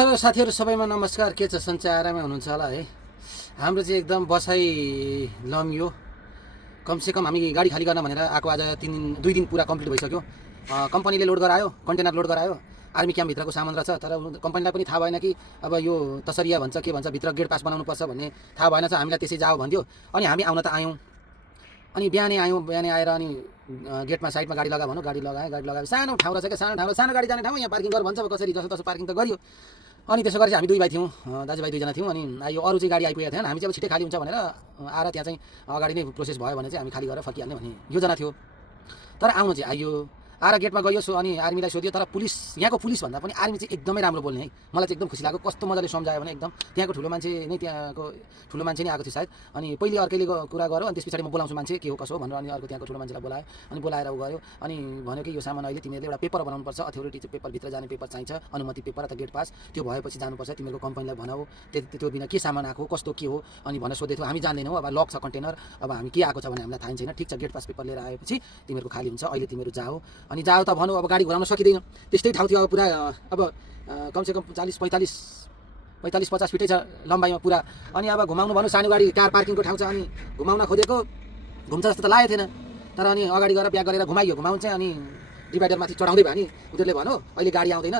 Hello साथीहरू सबैमा नमस्कार। के छ सन्चै आरामै हुनुहुन्छ होला है। हाम्रो चाहिँ एकदम बसाइ लम्यो। कमसेकम हामी गाडी खाली गर्न भनेर आएको आज 2 दिन पुरा कम्प्लिट भइसक्यो। कम्पनीले लोड गरायो, कन्टेनर लोड गरायो, आर्मी क्याम्पभित्रको सामान रहेछ। तर कम्पनीलाई पनि थाहा भएन कि अब यो तसरिया भन्छ के भन्छ भित्र गेट पास बनाउनु पर्छ भन्ने थाहा भएन छ। हामीलाई त्यसै जाऊ भन्थ्यो अनि हामी आउन त आयौँ। अनि बिहानै आएर अनि गेटमा साइडमा गाडी लगा भन्यो, गाडी लगायो। सानो ठाउँ रहेछ क्या, सानो गाडी जाने ठाउँ, यहाँ पार्किङ गर भन्छ। अब कसरी जसो तसो पार्किङ त गरियो। अनि त्यसो गरेर हामी 2 भाइ थियौँ, दाजुभाइ 2जना थियौँ। अनि यो अरू चाहिँ गाडी आइपुगेको थिएन। हामी चाहिँ अब छिटै खाली हुन्छ भनेर आएर त्यहाँ चाहिँ अगाडि नै प्रोसेस भयो भने चाहिँ हामी खाली गरेर फर्किहाल्ने भन्ने योजना थियो। तर आउनु चाहिँ आइयो, आएर गेटमा गयो। अनि आर्मीलाई सोध्यो, तर पुलिस, यहाँको पुलिस भन्दा पनि आर्मी चाहिँ एकदमै राम्रो बोल्ने है। मलाई चाहिँ एकदम खुसी लाग्यो। कस्तो मजाले सम्झायो भने एकदम त्यहाँको ठुलो मान्छे नै आएको थियो सायद। अनि पहिले अर्कैले कुरा गर्यो, अनि त्यस पछाडि म बोलाउँछु मान्छे के हो कसो हो भनेर। अनि अर्को त्यहाँको ठुलो मान्छेलाई बोलायो। अनि बोलाएर ऊ गयो। अनि भन्यो कि यो सामान अहिले तिमीहरूले एउटा पेपर बनाउनुपर्छ, अथोरिटी पेपरभित्र जाने पेपर चाहिन्छ, अनुमति पेपर अथवा गेट पास। त्यो भएपछि जानुपर्छ, तिमीहरूको कम्पनीलाई भनाऊ त्यो बिना के सामान आएको कस्तो के हो अनि भनेर सोधेको थियो। हामी जान्दैनौँ, अब लक छ कन्टेनर, अब हामी के आएको छ भने हामीलाई थाहा छैन। ठिक छ, गेट पास पेपर लिएर आएपछि तिमीहरूको खाली हुन्छ, अहिले तिमीहरू जाऊ। अनि जाऊ त भनौँ, अब गाडी घुराउन सकिँदैन। त्यस्तै ठाउँ थियो अब पुरा, अब कमसेकम 40-45-50 फिटै छ लम्बाइमा पुरा। अनि अब घुमाउनु भन्नु, सानो गाडी कार पार्किङको ठाउँ छ। अनि घुमाउन खोजेको घुम्छ जस्तो त लागेको थिएन। तर अनि अगाडि गएर प्याक गरेर घुमाउनु चाहिँ अनि डिभाइडरमाथि चढाउँदै भयो नि उनीहरूले भन्यो अहिले गाडी आउँदैन,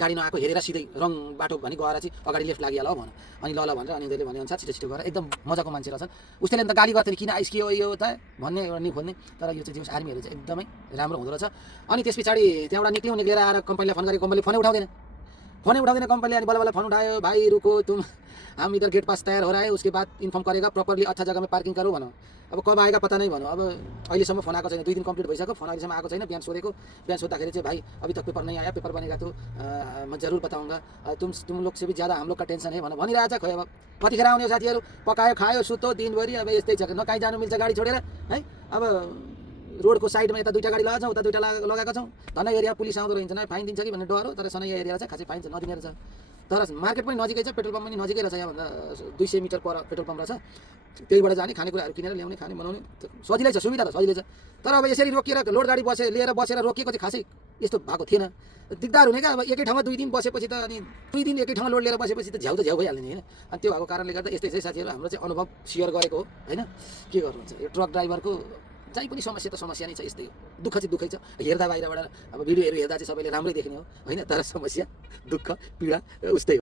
गाडी नआएको हेरेर सिधै रङ बाटो भनी गएर चाहिँ अगाडि लेफ्ट लागिहाल हो भन्यो। अनि ल भनेर अनि उनीहरूले भनेअनुसार छिटो गरेर एकदम मजाको मान्छे रहेछन्। उसले त गाली गर्थ्यो नि, किन आइस्कियो यो त भन्ने एउटा नि खोज्ने। तर यो चाहिँ आर्मीहरू चाहिँ एकदमै राम्रो हुँदो रहेछ। अनि त्यस पछाडि त्यहाँबाट निक्लेर आएर कम्पनीलाई फोन गरेँ, कम्पनीले फोनै उठाउँदैन कम्पनीले। अनि बल्ल फोन उठायो, भाइ रुको तुम, हम इधर गेट पास तैयार हो रहा है, उसके बाद इन्फर्म करेगा प्रॉपर्ली, अच्छा जगह में पार्किङ करो भनौँ। अब कब आएगा पता नहीं भनौँ। अब अहिलेसम्म फोन आएको छैन, 2 दिन कम्प्लिट भइसक्यो, फोन अहिलेसम्म आएको छैन। बिहान सोद्धाखेरि चाहिँ भाइ अभी तक पेपर नहीं आया, पेपर बनेगा तो मैं जरूर बताऊँगा, तुम लोग से भी ज़्यादा हम लोग का टेंसन है भनिरहेछ। खोइ अब कतिखेर आउने साथीहरू, पकायो खायो सुतो दिनभरि, अब यस्तै छ। न कहीँ जानु मिल्छ गाडी छोडेर है। अब रोडको साइडमा यता 2टा गाडी लगाएको छौँ, उता 2टा लगाएका छौँ। धनै एरिया पुलिस आउँदो रहेछ, न फाइन दिन्छ कि भन्ने डर हो। तर सनै एरिया चाहिँ खासै फाइन नदिने रहेछ। तर मार्केट पनि नजिकै छ, पेट्रोल पम्प पनि नजिकै रहेछ। यहाँभन्दा 200 मिटर पर पेट्रोल पम्प रहेछ। त्यहीबाट जाने, खानेकुराहरू किनेर ल्याउने, खाने बनाउने सजिलै छ, सुविधा त सजिलै छ। तर अब यसरी रोकिएर लोड गाडी लिएर बसेर रोकिएको चाहिँ खासै यस्तो भएको थिएन। दिगदार हुने क्या। अब एकै ठाउँमा 2 दिन बसेपछि त, अनि 2 दिन एकै ठाउँमा लोड लिएर बसेपछि त झ्याउ भइहाल्ने नि होइन। अनि त्यो भएको कारणले गर्दा यस्तै साथीहरू हाम्रो चाहिँ अनुभव सेयर गरेको हो होइन। के गर्नुहुन्छ, यो ट्रक ड्राइभरको चाहिँ पनि समस्या नै छ। यस्तै हो, दुःख चाहिँ दुःखै छ। हेर्दा बाहिरबाट अब भिडियोहरू हेर्दा चाहिँ सबैले राम्रै देख्ने हो होइन, तर समस्या दुःख पीडा उस्तै हो।